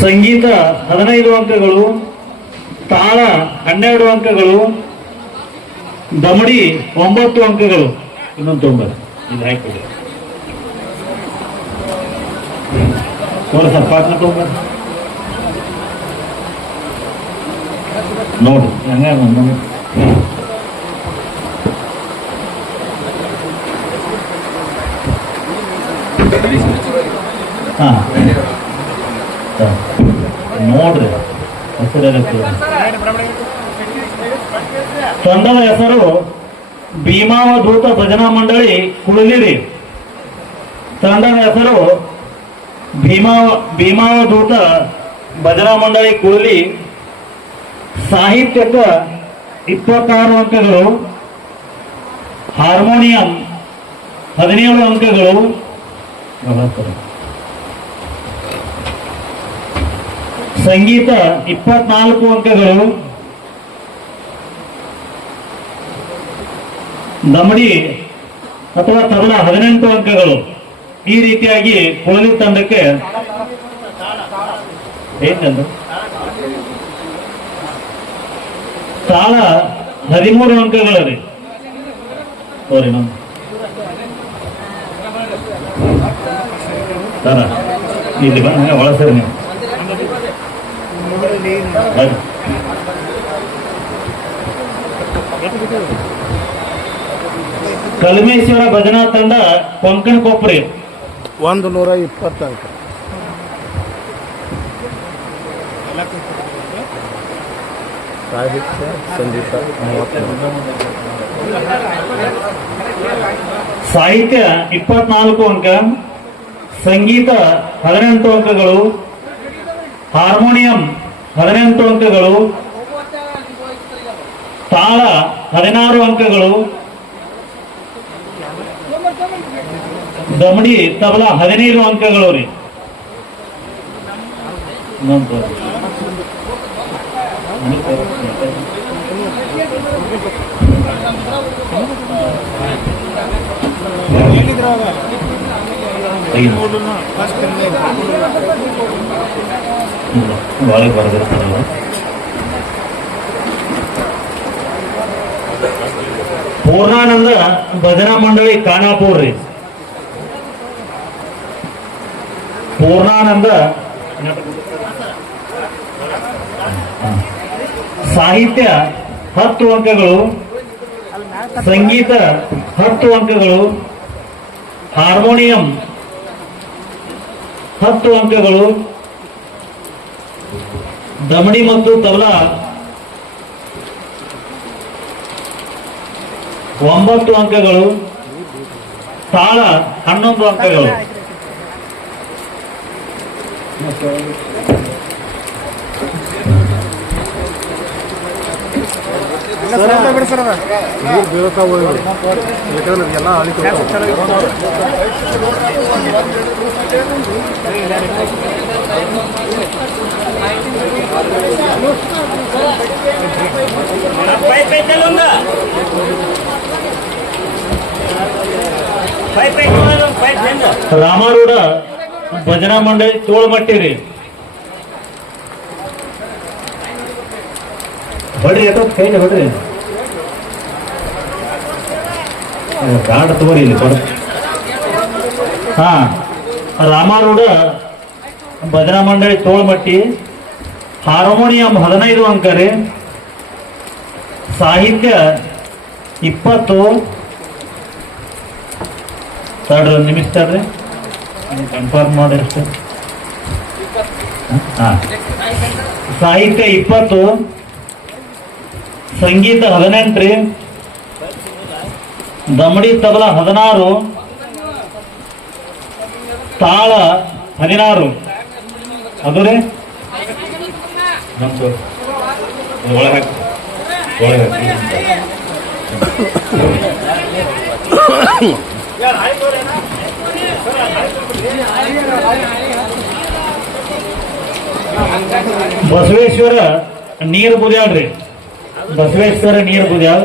ಸಂಗೀತ ಹದಿನೈದು ಅಂಕಗಳು, ತಾಳ ಹನ್ನೆರಡು ಅಂಕಗಳು, ದಮಡಿ ಒಂಬತ್ತು ಅಂಕಗಳು. ಇನ್ನೊಂದು ತೊಂಬತ್ತು. ನೋಡಿ ಸರ್ ಹಾ ಹಾ. ಹೆಸರೆಲ್ಲ ತಂಡದ ಹೆಸರು ಭೀಮಾವಧೂತ ಭಜನಾ ಮಂಡಳಿ ಕುಳಲಿರಿ. ತಂಡದ ಹೆಸರು ಭೀಮಾವ ಭೀಮಾವಧೂತ ಭಜನಾ ಮಂಡಳಿ ಕುಳಲಿ. ಸಾಹಿತ್ಯದ ಇಪ್ಪತ್ತಾರು ಅಂಕಗಳು, ಹಾರ್ಮೋನಿಯಂ ಹದಿನೇಳು ಅಂಕಗಳು. ಸಂಗೀತ ಇಪ್ಪತ್ನಾಲ್ಕು ಅಂಕಗಳು. ದಮಡಿ ಅಥವಾ ತಬಲ ಹದಿನೆಂಟು ಅಂಕಗಳು. ಈ ರೀತಿಯಾಗಿ ಕೊಳಲಿ ತಂಡಕ್ಕೆ ಏನಂದು? ತಾಳ ಹದಿಮೂರು ಅಂಕಗಳು ರೀ. ಸಾರಿ ನಮ್ಮ ಸರ ಇಲ್ಲಿ ಬಂದ ಒಳಸರಿ ನೀವು. ಕಲ್ಮೇಶ್ವರ ಭಜನಾ ತಂಡ ಕೊಂಕಣ ಕೊಪ್ಪರಿ ಒಂದು ನೂರ ಇಪ್ಪತ್ತು ಅಂಕ ಸಾಹಿತ್ಯ ಸಂಗೀತ ಸಾಹಿತ್ಯ ಇಪ್ಪತ್ನಾಲ್ಕು ಅಂಕ ಸಂಗೀತ ಹದಿನೆಂಟು ಅಂಕಗಳು ಹಾರ್ಮೋನಿಯಂ ಹದಿನೆಂಟು ಅಂಕಗಳು ತಾಳ ಹದಿನಾರು ಅಂಕಗಳು ದಮಡಿ ತಬಲ ಹದಿನೈದು ಅಂಕಗಳು ರೀ. ಒಳಗೆ ಬರ್ದಿರ್ತಾರಲ್ಲ. ಪೂರ್ಣಾನಂದ ಭಜನಾ ಮಂಡಳಿ ಖಾನಾಪುರ್ ರೀ. ಪೂರ್ಣಾನಂದ ಸಾಹಿತ್ಯ ಹತ್ತು ಅಂಕಗಳು, ಸಂಗೀತ ಹತ್ತು ಅಂಕಗಳು, ಹಾರ್ಮೋನಿಯಂ ಹತ್ತು ಅಂಕಗಳು ದಮಡಿ ಮತ್ತು ತಬಲಾ ಒಂಬತ್ತು ಅಂಕಗಳು ತಾಳ ಹನ್ನೊಂದು ಅಂಕಗಳು. ನೀರು ಬೀಳ್ತಾವ ಇವು. ಯಾಕಂದ್ರೆ ಎಲ್ಲ ರಾಮಾರೂಢ ಭಜನಾ ಮಂಡಳಿ ರೀ ಹೊಡ್ರಿ ಯಾಕೋ ಕೈಲಿ ಹೊಡ್ರಿ. ಗಾಢ ತಗೋರಿ ಇಲ್ಲಿ ಬರ್ ಹಾ, ರಾಮಾರೂಢ ಭಜನಾ ಮಂಡಳಿ ತೋಳ್ಮಟ್ಟಿ, ಹಾರ್ಮೋನಿಯಂ ಹದಿನೈದು ಅಂಕ ರೀ ಸಾಹಿತ್ಯ ಇಪ್ಪತ್ತು. ತಡ್ರಿ ನಿಮಿಷ ತಡ್ರಿ. ಕನ್ಫರ್ಮ್ ಮಾಡಿ ಹಾ, ಸಾಹಿತ್ಯ ಇಪ್ಪತ್ತು, ಸಂಗೀತ ಹದಿನೆಂಟು ರೀ. ದಮಡಿ ತಬಲ ಹದಿನಾರು ತಾಳ ಹದಿನಾರು. ಅದು ಬಸವೇಶ್ವರ ನೀರು ಬುದ್ಯಾಳ್ರಿ ಬಸವೇಶ್ವರ ನೀರು ಬುದ್ಯಾಳ್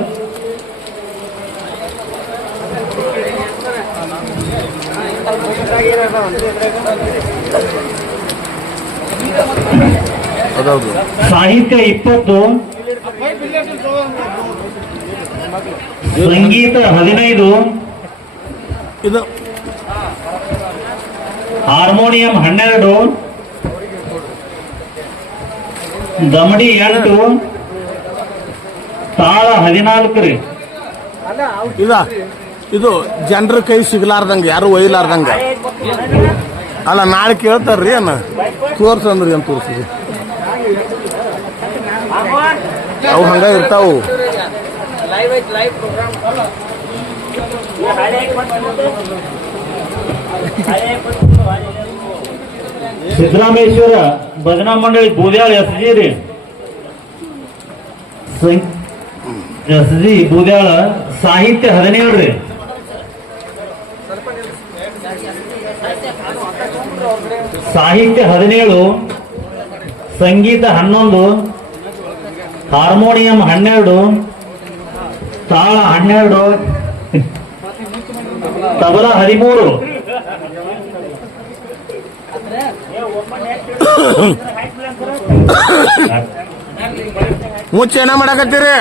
ಸಾಹಿತ್ಯ ಇಪ್ಪತ್ತು. ಸಂಗೀತ ಹದಿನೈದು. ಹಾರ್ಮೋನಿಯಂ ಹನ್ನೆರಡು. ದಮಡಿ ಎಂಟು. ತಾಳ ಹದಿನಾಲ್ಕು ರೀ. ಇದ ಜನರ ಕೈ ಸಿಗ್ಲಾರ್ದಂಗ, ಯಾರು ಒಯ್ಲಾರ್ದಂಗ ಅಲ್ಲ, ನಾಳೆ ಕೇಳ್ತಾರ್ರಿ ಅನ್ನ ತೋರ್ಸಂದ್ರಿ ಅಂತ ತೋರ್ಸಿದ್ರಿ ಅವು ಹಂಗ ಇರ್ತಾವು. ಸಿದ್ದರಾಮೇಶ್ವರ ಭಜನಾ ಮಂಡಳಿ ಬೂದ್ಯಾಳ ಎಸ್ ಜಿ ರೀ. ಎಸ್ ಜಿ ಬೂದ್ಯಾಳ ಸಾಹಿತ್ಯ ಹದಿನೇಳು ರೀ. ಸಾಹಿತ್ಯ ಹದಿನೇಳು ಸಂಗೀತ ಹನ್ನೊಂದು ಹಾರ್ಮೋನಿಯಂ ಹನ್ನೆರಡು ತಾಳ ಹನ್ನೆರಡು ತಬಲ ಹದಿಮೂರು. ಮುಚ್ಚ ಏನ ಮಾಡಕತ್ತೀರಿ?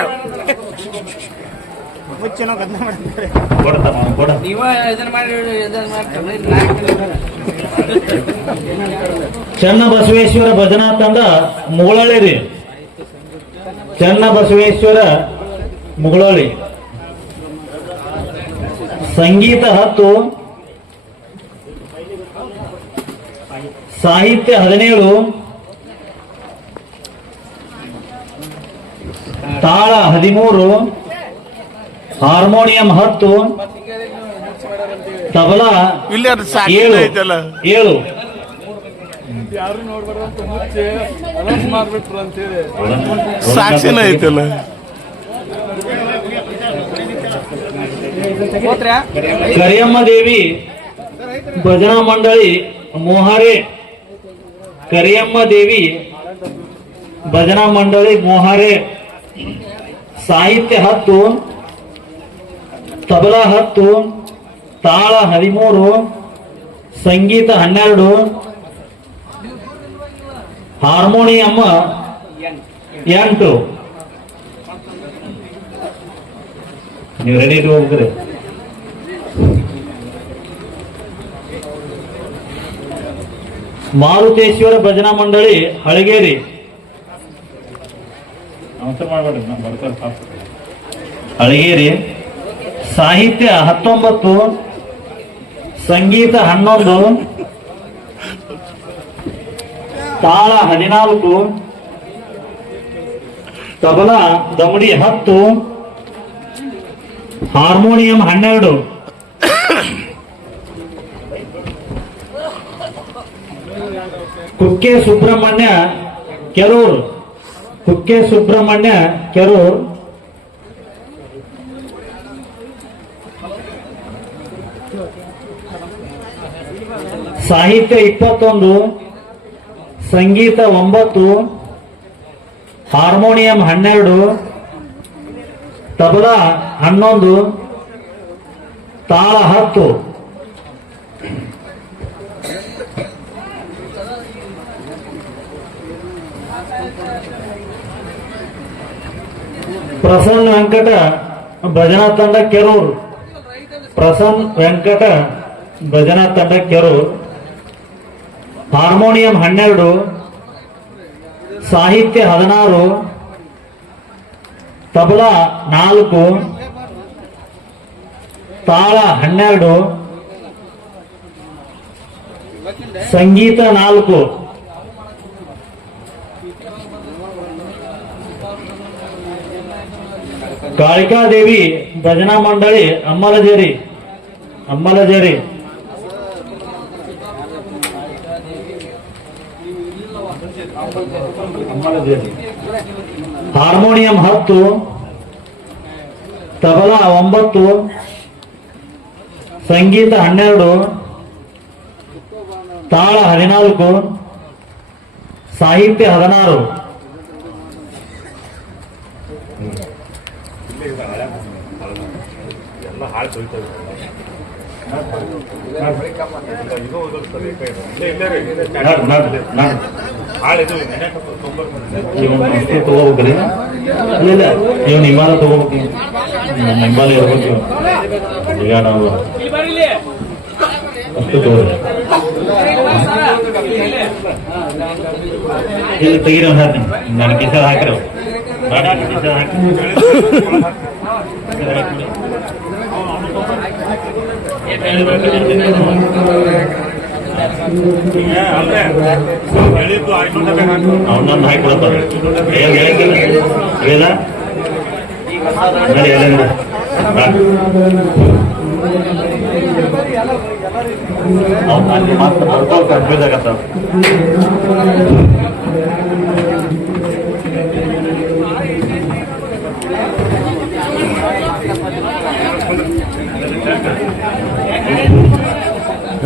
ಮಾಡ್ತಾರೆ. ನೀವ ಇದನ್ನ ಮಾಡಿ ಇದನ್ನ ಮಾಡ್ತಾರೆ ಚನ್ನ ಬಸವೇಶ್ವರ ಭಜನಾ ತಂಡ ಮುಗಳಳ್ಳಿ ರೀ. ಚನ್ನ ಬಸವೇಶ್ವರ ಮುಗಳಳ್ಳಿ. ಸಂಗೀತ ಹತ್ತು. ಸಾಹಿತ್ಯ ಹದಿನೇಳು. ತಾಳ ಹದಿಮೂರು. ಹಾರ್ಮೋನಿಯಂ ಹತ್ತು. ತಬಲಾ ಇಲ್ಲಿ ಅದು ಸಾಕ್ಷಿ ಏಳು. ಐತಲ್ಲ. ಏಳು. ಸಾಕ್ಷಿನ ಐತಲ್ಲ. ಕರಿಯಮ್ಮ ದೇವಿ ಭಜನಾ ಮಂಡಳಿ ಮೋಹಾರೆ. ಕರಿಯಮ್ಮ ದೇವಿ ಭಜನಾ ಮಂಡಳಿ ಮೋಹಾರೆ. ಸಾಹಿತ್ಯ ಹತ್ತು. ತಬಲಾ ಹತ್ತು ತಾಳ ಹದಿಮೂರು ಸಂಗೀತ ಹನ್ನೆರಡು ಹಾರ್ಮೋನಿಯಂ ಎಂಟು. ನೀವು ರೆಡಿ ಹೋಗ್ರಿ ಮಾರುತೇಶ್ವರ ಭಜನಾ ಮಂಡಳಿ ಹಳಗೇರಿ. ನಮಸ್ಕಾರ ಮಾಡ್ಬೇಡ್ರಿ. ಹಳಗೇರಿ. ಸಾಹಿತ್ಯ ಹತ್ತೊಂಬತ್ತು, ಸಂಗೀತ ಹನ್ನೊಂದು, ತಾಳ ಹದಿನಾಲ್ಕು, ತಬಲಾ ದಮಡಿ ಹತ್ತು, ಹಾರ್ಮೋನಿಯಂ ಹನ್ನೆರಡು. ಕುಕ್ಕೆ ಸುಬ್ರಹ್ಮಣ್ಯ ಕೆರೂರ್. ಕುಕ್ಕೆ ಸುಬ್ರಹ್ಮಣ್ಯ ಕೆರೂರ್. ಸಾಹಿತ್ಯ ಇಪ್ಪತ್ತೊಂದು, ಸಂಗೀತ ಒಂಬತ್ತು, ಹಾರ್ಮೋನಿಯಂ ಹನ್ನೆರಡು, ತಬಲಾ ಹನ್ನೊಂದು, ತಾಳ ಹತ್ತು. ಪ್ರಸನ್ನ ವೆಂಕಟ ಭಜನಾ ತಂಡ ಕೆರೂರು. ಪ್ರಸನ್ನ ವೆಂಕಟ ಭಜನಾ ತಂಡ ಕೆರೂರ್. ಹಾರ್ಮೋನಿಯಂ ಹನ್ನೆರಡು ಸಾಹಿತ್ಯ ಹದಿನಾರು ತಬಲಾ ನಾಲ್ಕು ತಾಳ ಹನ್ನೆರಡು ಸಂಗೀತ ನಾಲ್ಕು ಕಾಳಿಕಾದೇವಿ ಭಜನಾ ಮಂಡಳಿ ಅಮ್ಮಲಜೇರಿ ಅಮ್ಮಲಜೇರಿ ಹಾರ್ಮೋನಿಯಂ ಹತ್ತು ತಬಲಾ ಒಂಬತ್ತು ಸಂಗೀತ ಹನ್ನೆರಡು ತಾಳ ಹದಿನಾಲ್ಕು ಸಾಹಿತ್ಯ ಹದಿನಾರು ತಗೋಬೇಕ್ರಿ ಇಲ್ಲ ಇವನ್ ಹಿಮಾಲ ತಗೋಬೇಕು ಹಿಂಬಾಲ ಇರ್ಬೇಕು. ಈಗ ನಾವು ಅಷ್ಟು ತಗೋರಿ ಇಲ್ಲಿ ತೆಗೀರಿ ಹಾಕ್ತೀನಿ ನನ್ನ ಕಿಸ ಹಾಕಿರೋ ಹಾಕಿ ಅವನೊಂದು ಹಾಕಿಕೊಡಪ್ಪ ಏನ್ ಹೇಳಂಗಿಲ್ಲ ಹೇಳಿದ ನಡಿ ಎಲ್ಲ ನಡಿ ಬಾ. ಅವ್ನ್ ಅಲ್ಲಿ ಮತ್ತೆ ಬರ್ತಾವ್ ಕನ್ಫ್ಯೂಸ್ ಆಗತ್ತಾವ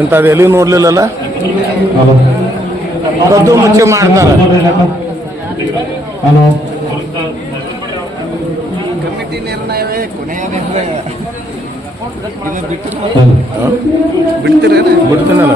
ಇಂಥದ್ದು ಎಲ್ಲಿ ನೋಡ್ಲಿಲ್ಲಲ್ಲ? ಕದ್ದು ಮುಚ್ಚೆ ಮಾಡ್ತಾರೆ. ಹಲೋ. ಕಮಿಟಿ ನಿರ್ಣಯವೇ ಕೊನೆಯ ನಿರ್ಣಯ ಬಿಡ್ತೀರೇನು? ಬಿಡ್ತೀನಲ್ಲ.